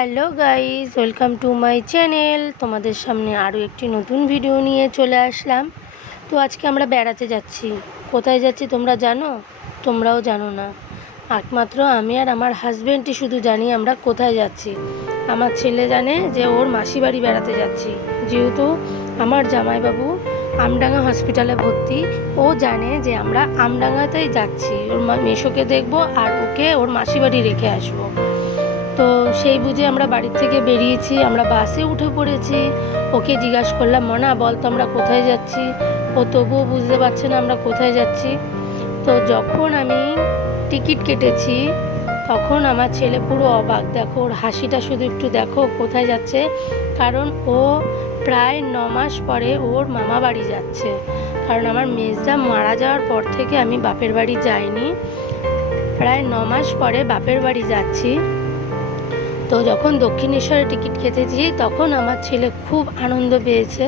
Hello guys, welcome to my channel. তোমাদের সামনে আরও একটি নতুন ভিডিও নিয়ে চলে আসলাম। তো আজকে আমরা বেড়াতে যাচ্ছি। কোথায় যাচ্ছি তোমরা জানো? তোমরাও জানো না, একমাত্র আমি আর আমার হাজব্যান্ডই শুধু জানি আমরা কোথায় যাচ্ছি। আমার ছেলে জানে যে ওর মাসি বাড়ি বেড়াতে যাচ্ছি, যেহেতু আমার জামাইবাবু আমডাঙ্গা হসপিটালে ভর্তি। ও জানে যে আমরা আমডাঙ্গাতেই যাচ্ছি, ওর মেশোকে দেখবো আর ওকে ওর মাসি বাড়ি রেখে আসবো। তো সেই বুঝে আমরা বাড়ির থেকে বেরিয়েছি, আমরা বাসে উঠে পড়েছি। ওকে জিজ্ঞাসা করলাম, মনা বল তো আমরা কোথায় যাচ্ছি? ও তবুও বুঝতে পারছে না আমরা কোথায় যাচ্ছি। তো যখন আমি টিকিট কেটেছি তখন আমার ছেলে পুরো অবাক। দেখো ওর হাসিটা শুধু একটু দেখো, কোথায় যাচ্ছে। কারণ ও প্রায় 9 মাস পরে ওর মামা বাড়ি যাচ্ছে। কারণ আমার মেজদা মারা যাওয়ার পর থেকে আমি বাপের বাড়ি যাইনি, প্রায় 9 মাস পরে বাপের বাড়ি যাচ্ছি। তো যখন দক্ষিণেশ্বরে টিকিট কেটেছি তখন আমার ছেলে খুব আনন্দ পেয়েছে।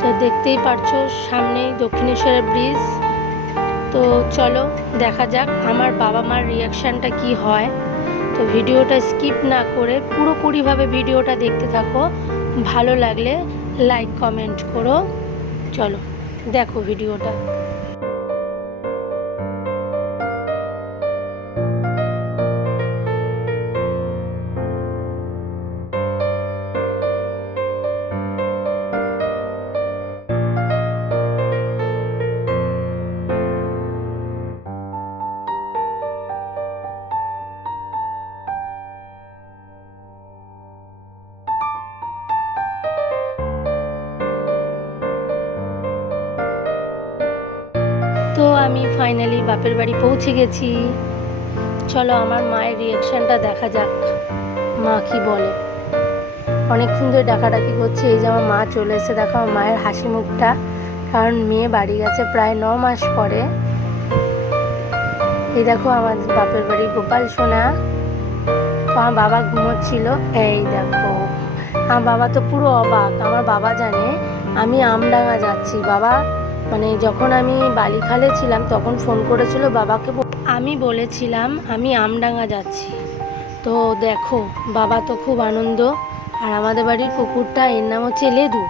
তো দেখতেই পারছো সামনেই দক্ষিণেশ্বরের ব্রিজ। তো চলো দেখা যাক আমার বাবা মার রিয়াকশানটা কি হয়। তো ভিডিওটা স্কিপ না করে পুরোপুরিভাবে ভিডিওটা দেখতে থাকো। ভালো লাগলে লাইক কমেন্ট করো। চলো দেখো ভিডিওটা। তো আমি ফাইনালি বাপের বাড়ি পৌঁছে গেছি। চলো আমার মায়ের রিয়াকশানটা দেখা যাক, মা কি বলে। অনেকক্ষণ ধরে ডাকাডাকি করছে, এই যে আমার মা চলে এসে, দেখো আমার মায়ের হাসি মুখটা। কারণ মেয়ে বাড়ি গেছে প্রায় 9 মাস পরে। এই দেখো আমার বাপের বাড়ি গোপাল সোনা। তো আমার বাবা ঘুমোচ্ছিল, এই দেখো আমার বাবা তো পুরো অবাক। আমার বাবা জানে আমি আমডাঙ্গা যাচ্ছি। বাবা মানে যখন আমি বালিখালে ছিলাম তখন ফোন করেছিল বাবাকে, আমি বলেছিলাম আমি আমডাঙ্গা যাচ্ছি। তো দেখো বাবা তো খুব আনন্দ। আর আমাদের বাড়ির কুকুরটা, এর নাম হচ্ছে লেদু।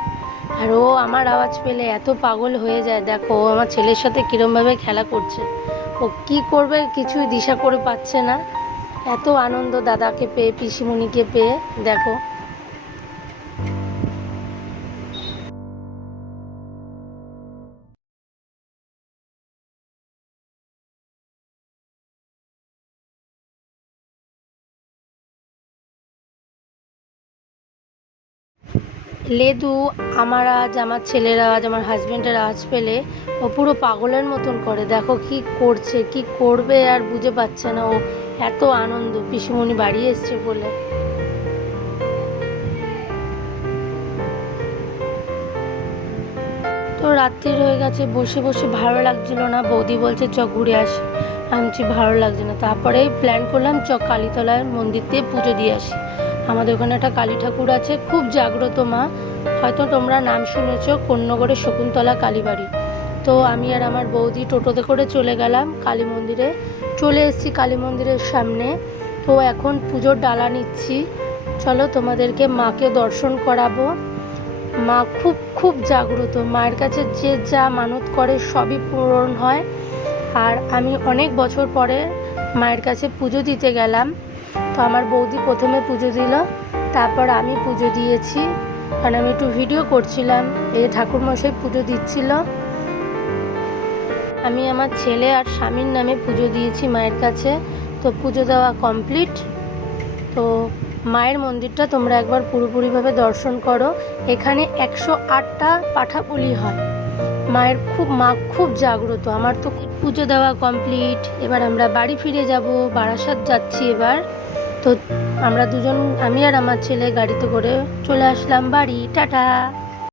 আর ও আমার আওয়াজ পেলে এত পাগল হয়ে যায়। দেখো ও আমার ছেলের সাথে কীরমভাবে খেলা করছে। ও কি করবে কিছুই দিশা করে পাচ্ছে না। এত আনন্দ দাদাকে পেয়ে, পিসিমণিকে পেয়ে। দেখো লেদু আমার আজ, আমার ছেলের আওয়াজ, আমার হাজব্যান্ডের আওয়াজ পেলে ও পুরো পাগলের মতন করে। দেখো কি করছে, কি করবে আর বুঝে পাচ্ছে না। ও এত আনন্দ পিসিমণি বাড়ি এসছে বলে। তো রাত্রির হয়ে গেছে, বসে বসে ভালো লাগছিল না। বৌদি বলছে চ ঘুরে আসি। আমি ভালো লাগছে না। তারপরে প্ল্যান করলাম চ কালীতলার মন্দির দিয়ে পুজো দিয়ে আসি। আমাদের ওখানে একটা কালী ঠাকুর আছে, খুব জাগ্রত মা। হয়তো তোমরা নাম শুনেছো, কোন্নগরের শকুন্তলা কালীবাড়ি। তো আমি আর আমার বৌদি টোটোতে করে চলে গেলাম কালী মন্দিরে। চলে এসেছি কালী মন্দিরের সামনে। তো এখন পুজোর ডালা নিচ্ছি। চলো তোমাদেরকে মাকে দর্শন করাবো। মা খুব খুব জাগ্রত। মায়ের কাছে যে যা মানত করে সবই পূরণ হয়। আর আমি অনেক বছর পরে মায়ের কাছে পুজো দিতে গেলাম। তো আমার বৌদি প্রথমে পুজো দিল, তারপর আমি পুজো দিয়েছি। কারণ আমি একটু ভিডিও করছিলাম। এই ঠাকুরমশাই পুজো দিচ্ছিল। আমি আমার ছেলে আর স্বামীর নামে পুজো দিয়েছি মায়ের কাছে। তো পুজো দেওয়া কমপ্লিট। তো মায়ের মন্দিরটা তোমরা একবার পুরোপুরিভাবে দর্শন করো। এখানে 108টা পাঠা বলি হয়। মায়ের মা খুব জাগ্রত। আমার তো পুজো দেওয়া কমপ্লিট। এবার আমরা বাড়ি ফিরে যাব, বারাসাত যাচ্ছি এবার। তো আমরা দুজন, আমি আর আমার ছেলে গাড়িতে করে চলে আসলাম বাড়ি। টাটা।